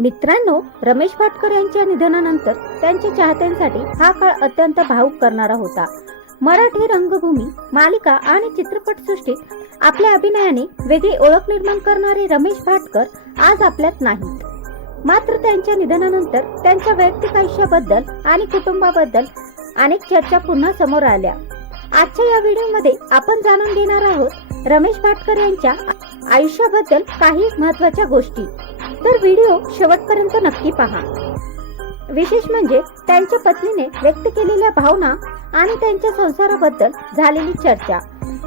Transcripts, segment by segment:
मित्रांनो, रमेश भाटकर यांच्या निधनानंतर त्यांच्या चाहत्यांसाठी हा काळ अत्यंत भावुक करणारा होता. मराठी रंगभूमी, मालिका आणि चित्रपटसृष्टीत आपल्या अभिनयाने वेगळी ओळख निर्माण करणारे रमेश भाटकर आज आपल्यात नाहीत. मात्र त्यांच्या निधनानंतर त्यांच्या वैयक्तिक आयुष्याबद्दल आणि कुटुंबाबद्दल अनेक चर्चा पुन्हा समोर आल्या. आजच्या या व्हिडिओमध्ये आपण जाणून घेणार आहोत रमेश भाटकर यांच्या आयुष्याबद्दल काही महत्त्वाच्या गोष्टी. तर व्हिडिओ शेवटपर्यंत नक्की पहा. विशेष म्हणजे त्यांच्या पत्नीने व्यक्त केलेल्या भावना आणि त्यांच्या संसाराबद्दल झालेली चर्चा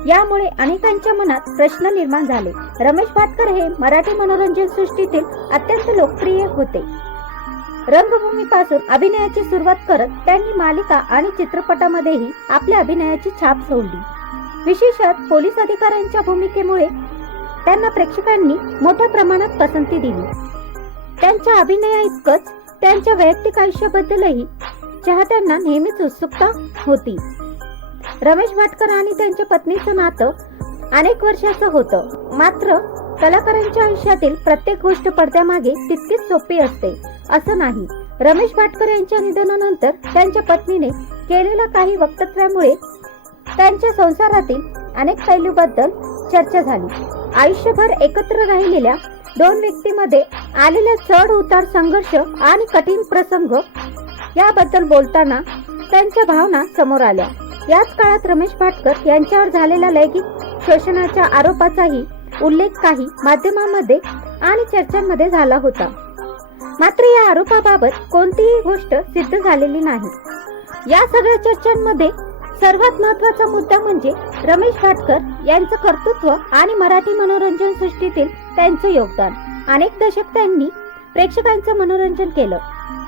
यामुळे अनेकांच्या मनात प्रश्न निर्माण झाले. रमेश भाटकर हे मराठी मनोरंजन सृष्टीतील अत्यंत लोकप्रिय होते. रंगभूमीपासून अभिनयाची सुरुवात करत त्यांनी मालिका आणि चित्रपटामध्येही आपल्या अभिनयाची छाप सोडली. विशेषतः पोलीस अधिकाऱ्यांच्या भूमिकेमुळे त्यांना प्रेक्षकांनी मोठ्या प्रमाणात पसंती दिली. त्यांच्या अभिनयाइतकंच त्यांच्या वैयक्तिक आयुष्याबद्दलही चाहत्यांना नेहमीच उत्सुकता होती. रमेश भाटकर आणि त्यांच्या पत्नीचं नातं अनेक वर्षाचं होतं. मात्र कलाकारांच्या आयुष्यातील प्रत्येक गोष्ट पडद्यामागे तितकीच सोपी असते असं नाही. रमेश भाटकर यांच्या निधनानंतर त्यांच्या पत्नीने केलेल्या काही वक्तव्यामुळे त्यांच्या संसारातील अनेक पैलूबद्दल चर्चा झाली. आयुष्यभर एकत्र राहिलेल्या दोन व्यक्तींमध्ये आलेल्या चढ उतार, संघर्ष आणि कठीण प्रसंग याबद्दल बोलताना त्यांच्या भावना समोर आल्या. याच काळात रमेश भाटकर यांच्यावर झालेल्या लैंगिक शोषणाच्या आरोपाचाही उल्लेख काही माध्यमांमध्ये आणि चर्चांमध्ये झाला होता. मात्र या आरोपाबाबत कोणतीही गोष्ट सिद्ध झालेली नाही. या सगळ्या चर्चांमध्ये सर्वात महत्त्वाचा मुद्दा म्हणजे रमेश भाटकर यांचं कर्तृत्व आणि मराठी मनोरंजन सृष्टीतील त्यांचं योगदान. अनेक दशक त्यांनी प्रेक्षकांचं मनोरंजन केलं.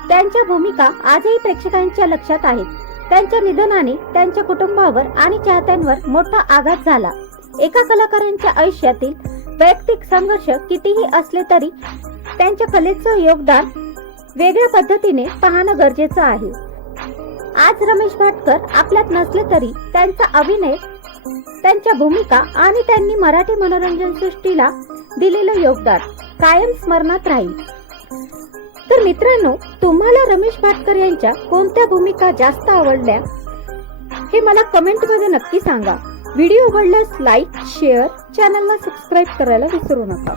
त्यांच्या भूमिका आजही प्रेक्षकांच्या लक्षात आहेत. त्यांच्या निधनाने त्यांच्या कुटुंबावर आणि चाहत्यांवर मोठा आघात झाला. एका कलाकारांच्या आयुष्यातील वैयक्तिक संघर्ष कितीही असले तरी त्यांच्या कलेचं योगदान वेगळ्या पद्धतीने पाहणं गरजेचं आहे. आज रमेश भाटकर आपल्यात नसले तरी त्यांचा अभिनय, त्यांच्या भूमिका आणि त्यांनी मराठी मनोरंजन सृष्टीला दिलेलं योगदान कायम स्मरणात राहील. तर मित्रांनो, तुम्हाला रमेश भाटकर यांच्या कोणत्या भूमिका जास्त आवडल्या हे मला कमेंटमध्ये नक्की सांगा. व्हिडिओ आवडल्यास लाईक, शेअर, चॅनलला सबस्क्राईब करायला विसरू नका.